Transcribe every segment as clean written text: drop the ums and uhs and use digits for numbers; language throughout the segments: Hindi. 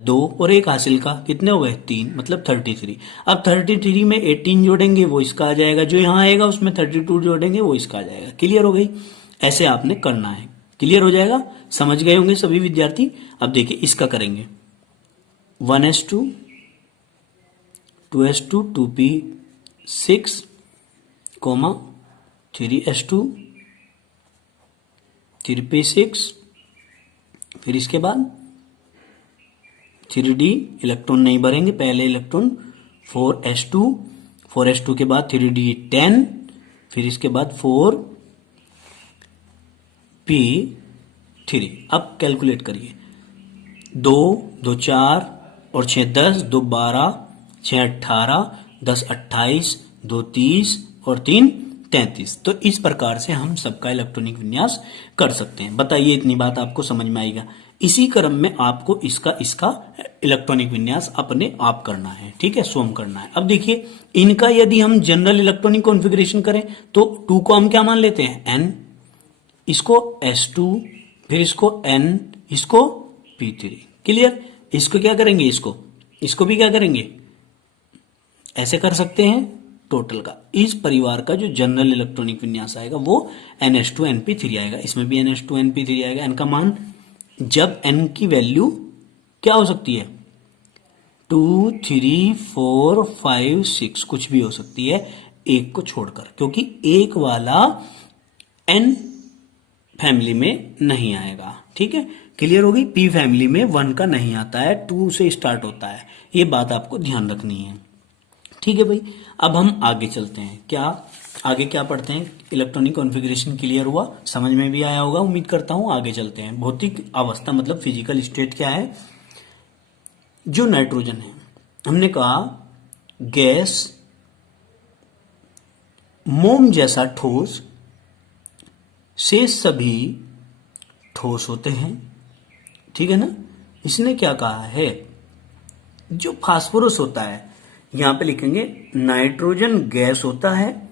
दो और एक हासिल का, कितने हो गए 3, मतलब 33। अब 33 में 18 जोड़ेंगे वो इसका आ जाएगा, जो यहाँ आएगा उसमें 32 जोड़ेंगे वो इसका आ जाएगा। क्लियर हो गई? ऐसे आपने करना है। क्लियर हो जाएगा? समझ गए होंगे सभी विद्यार्थी। अब देखिए इसका करेंगे 1s2 2s2 2p6 coma 3s2 3p6, फिर इसके बाद 3d इलेक्ट्रॉन नहीं भरेंगे, पहले इलेक्ट्रॉन 4s2 4s2 के बाद 3d 10, फिर इसके बाद 4p3। अब कैलकुलेट करिए, 2 2 4 और 6 10, 2 12, 6 18, 10 28, 2 30 और 3 33। तो इस प्रकार से हम सबका इलेक्ट्रॉनिक विन्यास कर सकते हैं। बताइए इतनी बात आपको समझ में आएगा? इसी क्रम में आपको इसका इसका इलेक्ट्रॉनिक विन्यास अपने आप करना है, ठीक है, स्वयं करना है। अब देखिए इनका यदि हम जनरल इलेक्ट्रॉनिक कॉन्फ़िगरेशन करें तो 2 को हम क्या मान लेते हैं, n, इसको s2, फिर इसको n, इसको p3। क्लियर? इसको क्या करेंगे, इसको भी क्या करेंगे, ऐसे कर सकते हैं। टोटल का इस परिवार का जो जनरल इलेक्ट्रॉनिक विन्यास आएगा वो ns2np3 आएगा। इसमें भी ns2np3 आएगा। n का मान जब n की वैल्यू क्या हो सकती है, 2 3 4 5 6 कुछ भी हो सकती है, एक को छोड़कर, क्योंकि एक वाला n फैमिली में नहीं आएगा। ठीक है, क्लियर हो गई? p फैमिली में 1 का नहीं आता है, 2 से स्टार्ट होता है। ये बात आपको ध्यान रखनी है। ठीक है भाई, अब हम आगे चलते हैं। आगे क्या पढ़ते हैं? इलेक्ट्रॉनिक कॉन्फ़िगरेशन क्लियर हुआ, समझ में भी आया होगा उम्मीद करता हूं। आगे चलते हैं। भौतिक अवस्था मतलब फिजिकल स्टेट क्या है? जो नाइट्रोजन है, हमने कहा गैस, मोम जैसा ठोस, शेष सभी ठोस होते हैं। ठीक है ना? इसने क्या कहा है, जो फास्फोरस होता है, यहां पे लिखेंगे नाइट्रोजन गैस होता है,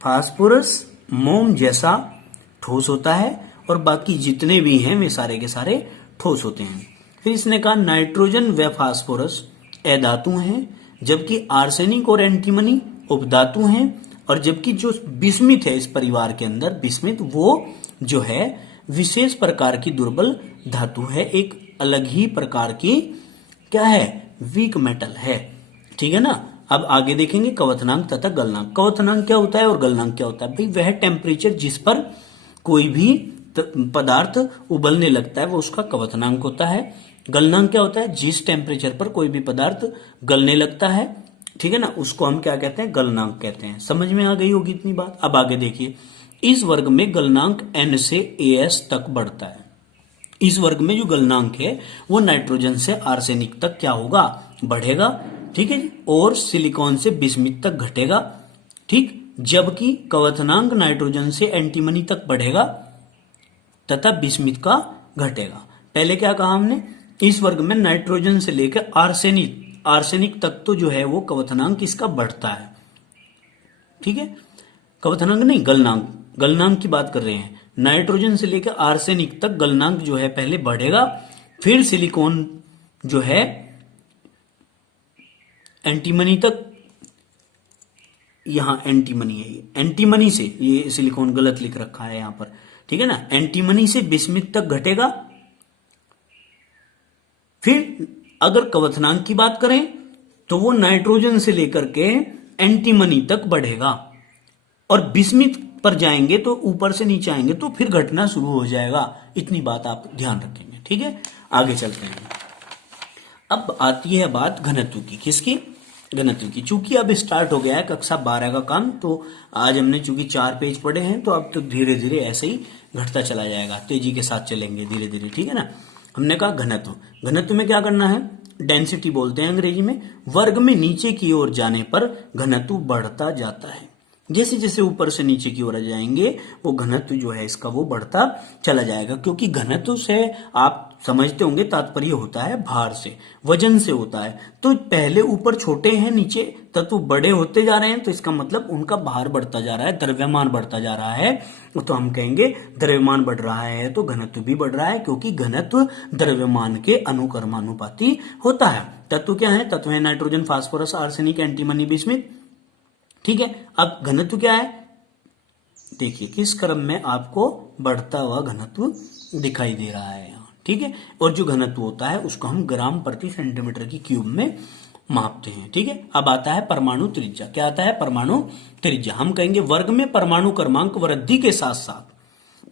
फास्फोरस मोम जैसा ठोस होता है, और बाकी जितने भी हैं वे सारे के सारे ठोस होते हैं। फिर इसने कहा नाइट्रोजन व फास्फोरस अधातु हैं, जबकि आर्सेनिक और एंटीमनी उपधातु हैं, और जबकि जो बिस्मिथ है इस परिवार के अंदर, बिस्मिथ वो जो है विशेष प्रकार की दुर्बल धातु है, एक अलग ही प्रकार की क्या है, वीक मेटल है। ठीक है ना? अब आगे देखेंगे कवथनांक तथा गलनांक। कवथनांक क्या होता है और गलनांक क्या होता है? भाई वह टेम्परेचर जिस पर कोई भी पदार्थ उबलने लगता है वो उसका कवथनांक होता है। गलनांक क्या होता है? जिस टेम्परेचर पर कोई भी पदार्थ गलने लगता है, ठीक है ना, उसको हम क्या कहते हैं, गलनांक कहते हैं। समझ में आ गई होगी इतनी बात। अब आगे देखिए, इस वर्ग में गलनांक n से as तक बढ़ता है। इस वर्ग में जो गलनांक है वो नाइट्रोजन से आर्सेनिक तक क्या होगा, बढ़ेगा। ठीक है जी, और सिलिकॉन से बिस्मिथ तक घटेगा। ठीक, जबकि कवथनांक नाइट्रोजन से एंटीमनी तक बढ़ेगा तथा बिस्मिथ का घटेगा। पहले क्या कहा हमने, इस वर्ग में नाइट्रोजन से लेकर आर्सेनिक तक तो जो है वो कवथनांक इसका बढ़ता है। ठीक है, कवथनांक नहीं, गलनांक की बात कर रहे हैं। नाइट्रोजन से लेकर आर्सेनिक तक गलनांक जो है पहले बढ़ेगा, फिर सिलिकॉन जो है एंटीमनी तक, यहां एंटीमनी है, एंटीमनी से, ये सिलिकॉन गलत लिख रखा है यहां पर, ठीक है ना, एंटीमनी से बिस्मिथ तक घटेगा। फिर अगर कवथनांक की बात करें तो वो नाइट्रोजन से लेकर के एंटीमनी तक बढ़ेगा, और बिस्मिथ पर जाएंगे तो ऊपर से नीचे आएंगे तो फिर घटना शुरू हो जाएगा। इतनी बात आप ध्यान रखेंगे। ठीक है, आगे चलते हैं। अब आती है बात घनत्व की। किसकी? घनत्व की। चूंकि अब स्टार्ट हो गया है कक्षा 12 का काम, तो आज हमने चूंकि 4 पेज पढ़े हैं, तो अब तो धीरे धीरे ऐसे ही घटता चला जाएगा, तेजी के साथ चलेंगे धीरे धीरे। ठीक है ना? हमने कहा घनत्व में क्या करना है, डेंसिटी बोलते हैं अंग्रेजी में। वर्ग में नीचे की ओर जाने पर घनत्व बढ़ता जाता है। जैसे जैसे ऊपर से नीचे की ओर जाएंगे वो घनत्व जो है इसका वो बढ़ता चला जाएगा, क्योंकि घनत्व से आप समझते होंगे तात्पर्य होता है भार से, वजन से होता है। तो पहले ऊपर छोटे हैं, नीचे तत्व बड़े होते जा रहे हैं, तो इसका मतलब उनका भार बढ़ता जा रहा है, द्रव्यमान बढ़ता जा रहा है। तो हम कहेंगे द्रव्यमान बढ़ रहा है तो घनत्व भी बढ़ रहा है, क्योंकि घनत्व द्रव्यमान के अनुक्रमानुपाती होता है। तत्व क्या है? तत्व है nitrogen, phosphorus, arsenic, antimony, bismuth. ठीक है, अब घनत्व क्या है? देखिए किस क्रम में आपको बढ़ता हुआ घनत्व दिखाई दे रहा है यहाँ। ठीक है, और जो घनत्व होता है उसको हम ग्राम प्रति सेंटीमीटर की क्यूब में मापते हैं। ठीक है, अब आता है परमाणु त्रिज्या। क्या आता है? परमाणु त्रिज्या। हम कहेंगे वर्ग में परमाणु क्रमांक वृद्धि के साथ साथ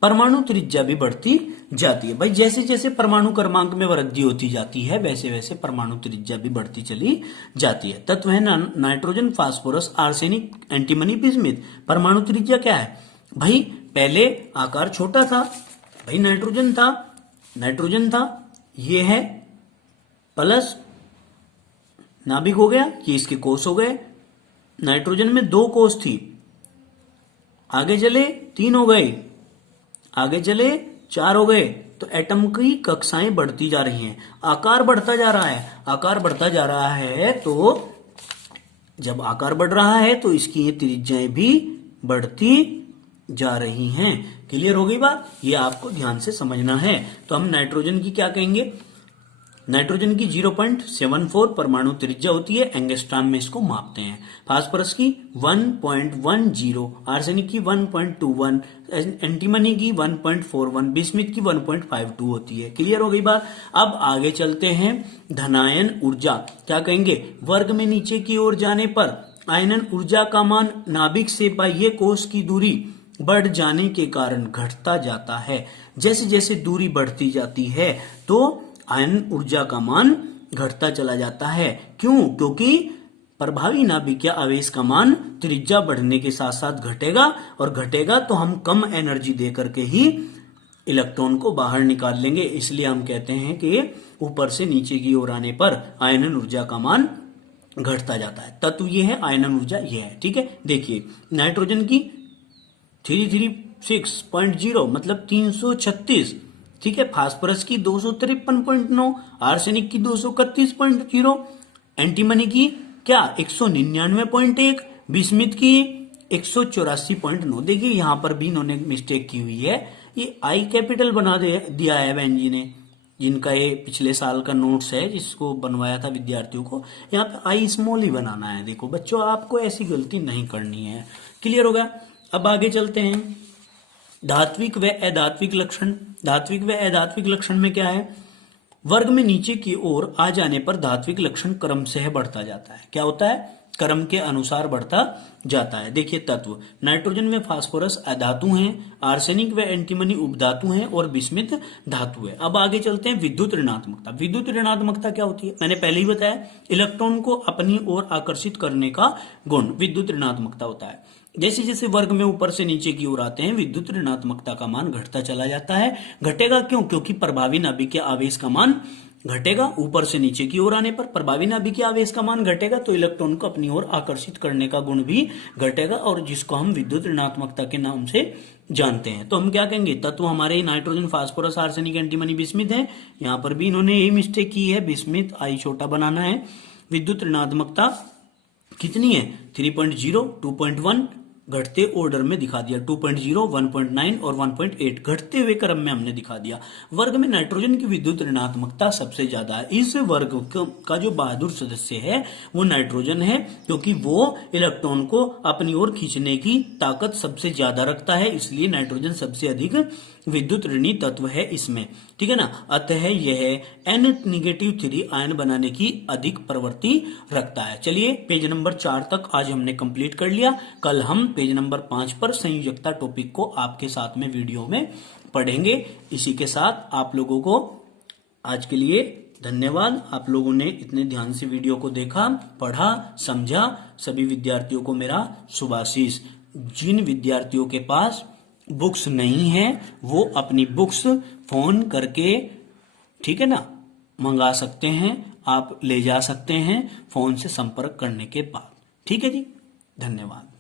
परमाणु त्रिज्या भी बढ़ती जाती है। भाई जैसे जैसे परमाणु क्रमांक में वृद्धि होती जाती है वैसे वैसे परमाणु त्रिज्या भी बढ़ती चली जाती है। तत्व है nitrogen, phosphorus, arsenic, antimony, bismuth. परमाणु त्रिज्या क्या है? भाई पहले आकार छोटा था, भाई नाइट्रोजन था, ये है प्लस नाभिक हो गया, ये इसके कोष हो गए। नाइट्रोजन में 2 कोष थी, आगे चले 3 हो गए, आगे चले 4 हो गए। तो एटम की कक्षाएं बढ़ती जा रही हैं, आकार बढ़ता जा रहा है। आकार बढ़ता जा रहा है तो जब आकार बढ़ रहा है तो इसकी ये त्रिज्याएं भी बढ़ती जा रही हैं। क्लियर हो गई बात? ये आपको ध्यान से समझना है। तो हम नाइट्रोजन की क्या कहेंगे? नाइट्रोजन की 0.74 परमाणु त्रिज्या होती है, एंगस्ट्रॉम में इसको मापते हैं। फास्फोरस की 1.10, आर्सेनिक की 1.21, एंटीमनी की 1.41, बिस्मिथ की 1.52 होती है। क्लियर हो गई बात? अब आगे चलते हैं धनायन ऊर्जा। क्या कहेंगे? वर्ग में नीचे की ओर जाने पर आयनन ऊर्जा का मान नाभिक से बाह्य कोश की दूरी बढ़ जाने के कारण घटता जाता है। जैसे जैसे दूरी बढ़ती जाती है तो आयन ऊर्जा का मान घटता चला जाता है। क्यों? क्योंकि प्रभावी नाभिकीय आवेश का मान त्रिज्या बढ़ने के साथ साथ घटेगा, और घटेगा तो हम कम एनर्जी दे करके ही इलेक्ट्रॉन को बाहर निकाल लेंगे। इसलिए हम कहते हैं कि ऊपर से नीचे की ओर आने पर आयनन ऊर्जा का मान घटता जाता है। तत्व ये है, आयनन ऊर्जा ये है। ठीक है, देखिए नाइट्रोजन की 336.0 मतलब 336। ठीक है, फास्फोरस की 253.9, आर्सेनिक की 231.0, एंटीमनी की क्या 199.1, बिस्मिथ की 184.9। देखिए यहां पर भी इन्होंने मिस्टेक की हुई है, ये आई कैपिटल बना दिया है बहन जी ने, जिनका ये पिछले साल का नोट्स है जिसको बनवाया था विद्यार्थियों को, यहाँ पे आई स्मॉल ही बनाना है। देखो बच्चों, आपको ऐसी गलती नहीं करनी है। क्लियर होगा? अब आगे चलते हैं धात्विक व अधात्विक लक्षण। धात्विक व अधात्विक लक्षण में क्या है? वर्ग में नीचे की ओर आ जाने पर धात्विक लक्षण क्रम से बढ़ता जाता है। क्या होता है? क्रम के अनुसार बढ़ता जाता है। देखिए तत्व, नाइट्रोजन में फास्फोरस अधातु हैं, आर्सेनिक व एंटीमनी उपधातु हैं, और बिस्मिथ धातु है। अब आगे चलते हैं विद्युत ऋणात्मकता। विद्युत ऋणात्मकता क्या होती है? मैंने पहले ही बताया, इलेक्ट्रॉन को अपनी ओर आकर्षित करने का गुण विद्युत ऋणात्मकता होता है। जैसे जैसे वर्ग में ऊपर से नीचे की ओर आते हैं विद्युत ऋणात्मकता का मान घटता चला जाता है। घटेगा क्यों? क्योंकि प्रभावी नाभिकीय आवेश का मान घटेगा। ऊपर से नीचे की ओर आने पर प्रभावी नाभिकीय आवेश का मान घटेगा तो इलेक्ट्रॉन को अपनी ओर आकर्षित करने का गुण भी घटेगा, और जिसको हम विद्युत ऋणात्मकता के नाम से जानते हैं। तो हम क्या कहेंगे? तत्व हमारे nitrogen, phosphorus, arsenic, antimony, bismuth है। यहाँ पर भी इन्होंने यही मिस्टेक की है, बिस्मिथ आई छोटा बनाना है। विद्युत ऋणात्मकता कितनी है? 3.0, 2.1 घटते ऑर्डर में दिखा दिया, 2.0, 1.9 और 1.8 घटते हुए क्रम में हमने दिखा दिया। वर्ग में नाइट्रोजन की विद्युत ऋणात्मकता सबसे ज्यादा है। इस वर्ग का जो बहादुर सदस्य है वो नाइट्रोजन है, क्योंकि वो इलेक्ट्रॉन को अपनी ओर खींचने की ताकत सबसे ज्यादा रखता है, इसलिए नाइट्रोजन सबसे अधिक विद्युत ऋणी तत्व है इसमें। ठीक है ना? अतः यह N-3 आयन बनाने की अधिक प्रवृत्ति रखता है। चलिए पेज नंबर 4 तक आज हमने कंप्लीट कर लिया। कल हम पेज नंबर 5 पर संयोजकता टॉपिक को आपके साथ में वीडियो में पढ़ेंगे। इसी के साथ आप लोगों को आज के लिए धन्यवाद। आप लोगों ने इतने ध्यान से वीडियो को देखा, पढ़ा, समझा। सभी विद्यार्थियों को मेरा शुभाशीष। जिन विद्यार्थियों के पास बुक्स नहीं है वो अपनी बुक्स फोन करके, ठीक है ना, मंगा सकते हैं, आप ले जा सकते हैं फोन से संपर्क करने के बाद। ठीक है जी, धन्यवाद।